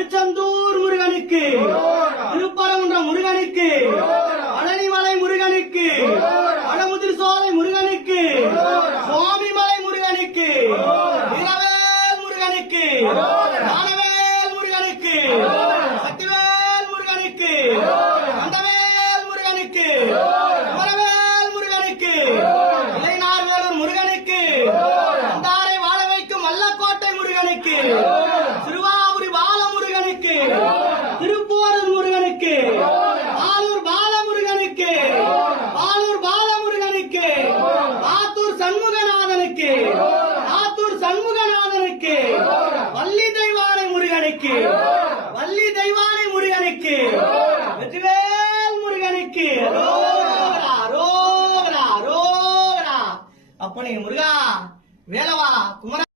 திருச்செந்தூர் முருகனுக்கு, திருப்பரங்குன்றம் முருகனுக்கு, பழனிமலை முருகனுக்கு, வடமுதிர் சோலை முருகனுக்கு, சுவாமிமலை முருகனுக்கு, வீரவேல் முருகனுக்கு, ஞானவேல் முருகனுக்கு, சக்திவேல் முருகனுக்கு, கந்தவேல் முருகனுக்கு, குமரவேல் முருகனுக்கு, இளைநார்வேலூர் முருகனுக்கு, அந்தாரை வாழ வைக்கும் வல்லக்கோட்டை முருகனுக்கு, திருவாபுரி பால முருகனுக்கு, திருப்போரூர் முருகனுக்கு, ஆலூர் பால முருகனுக்கு, ஆலூர் பால முருகனுக்கு, ஆத்தூர் சண்முகநாதனுக்கு, ஆத்தூர் சண்முகநாதனுக்கு, வள்ளி தெய்வானை முருகனுக்கு, வள்ளி தெய்வானை முருகனுக்கு, வெற்றிவேல் முருகனுக்கு, ரோகரா ரோகரா ரோகரா. அப்பனே முருகா, வேலவா, குமரா.